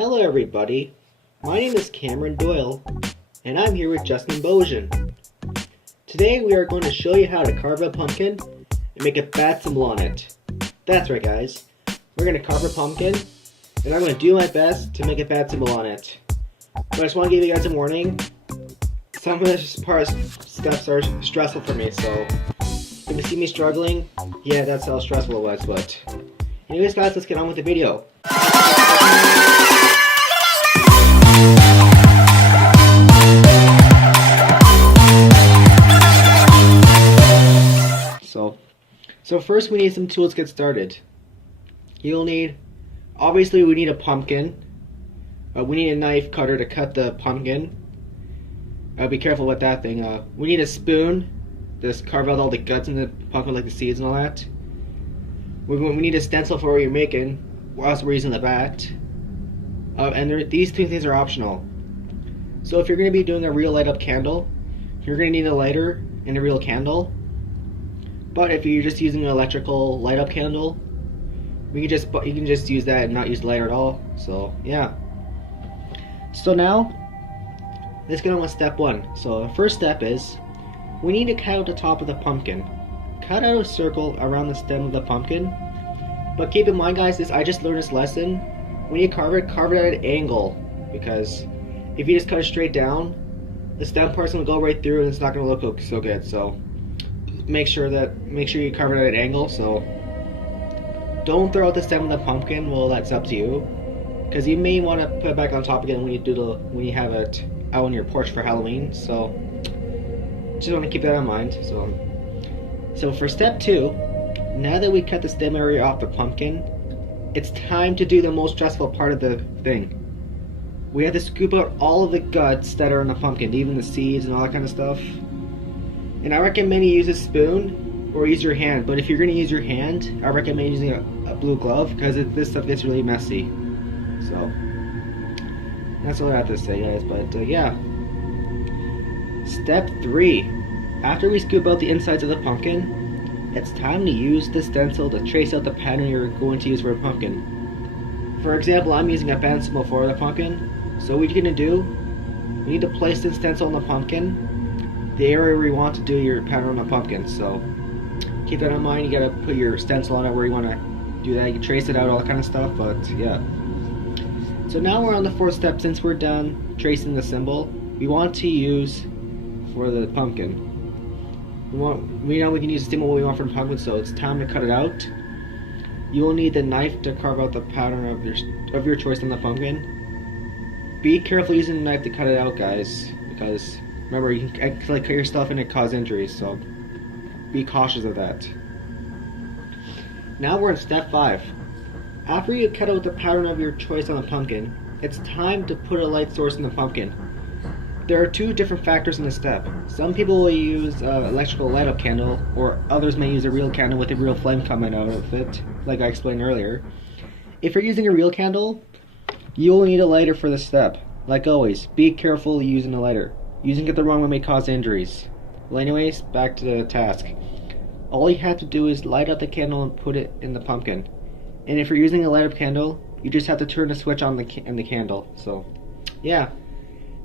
Hello everybody, my name is Cameron Doyle, and I'm here with Justin Bojan. Today we are going to show you how to carve a pumpkin and make a bat symbol on it. That's right guys, we're going to carve a pumpkin, and I'm going to do my best to make a bat symbol on it. But I just want to give you guys a warning, some of the steps are stressful for me, so if you see me struggling, yeah, that's how stressful it was, but anyways guys, let's get on with the video. So first we need some tools to get started. Obviously we need a pumpkin. We need a knife cutter to cut the pumpkin. Be careful with that thing. We need a spoon to carve out all the guts in the pumpkin, like the seeds and all that. We need a stencil for what you're making, or else we're using the bat. These two things are optional. So if you're going to be doing a real light up candle, you're going to need a lighter and a real candle. But if you're just using an electrical light up candle, you can just use that and not use the lighter at all. So yeah. So now let's get on with step one. So the first step is we need to cut out the top of the pumpkin. Cut out a circle around the stem of the pumpkin. But keep in mind guys, I just learned this lesson. When you carve it at an angle, because if you just cut it straight down, the stem part's gonna go right through and it's not gonna look so good. So make sure you carve it at an angle. So don't throw out the stem of the pumpkin. Well, that's up to you, because you may want to put it back on top again when you have it out on your porch for Halloween. So just want to keep that in mind. So for step two, now that we cut the stem area off the pumpkin, it's time to do the most stressful part of the thing. We have to scoop out all of the guts that are in the pumpkin, even the seeds and all that kind of stuff. And I recommend you use a spoon or use your hand, but if you're going to use your hand, I recommend using a blue glove, because this stuff gets really messy. So that's all I have to say guys, but yeah. Step 3. After we scoop out the insides of the pumpkin, it's time to use the stencil to trace out the pattern you're going to use for a pumpkin. For example, I'm using a band symbol for the pumpkin, so what you're going to do, you need to place the stencil on the pumpkin, the area where you want to do your pattern on the pumpkin. So keep that in mind. You gotta put your stencil on it where you want to do that. You can trace it out, all that kind of stuff. But yeah. So now we're on the fourth step. Since we're done tracing the symbol, we want to use for the pumpkin. We know we can use the symbol we want for the pumpkin. So it's time to cut it out. You will need the knife to carve out the pattern of your choice on the pumpkin. Be careful using the knife to cut it out, guys, because remember, you can cut your stuff and it cause injuries, so be cautious of that. Now we're in step 5. After you cut out the pattern of your choice on the pumpkin, it's time to put a light source in the pumpkin. There are 2 different factors in this step. Some people will use electrical light up candle, or others may use a real candle with a real flame coming out of it, like I explained earlier. If you're using a real candle, you will need a lighter for this step. Like always, be careful using a lighter. Using it the wrong way may cause injuries. Well anyways, back to the task. All you have to do is light up the candle and put it in the pumpkin. And if you're using a light up candle, you just have to turn the switch on in the candle. So yeah.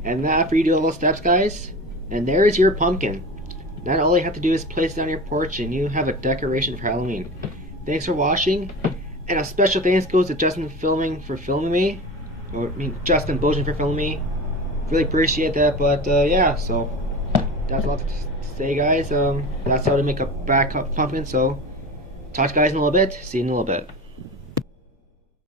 And after you do all those steps guys, and there is your pumpkin. Now all you have to do is place it on your porch and you have a decoration for Halloween. Thanks for watching, and a special thanks goes to Justin for filming me. Justin Bojan for filming me. Really appreciate that, but yeah, so that's all to say guys. That's how to make a back pumpkin, so talk to you guys in a little bit. See you in a little bit.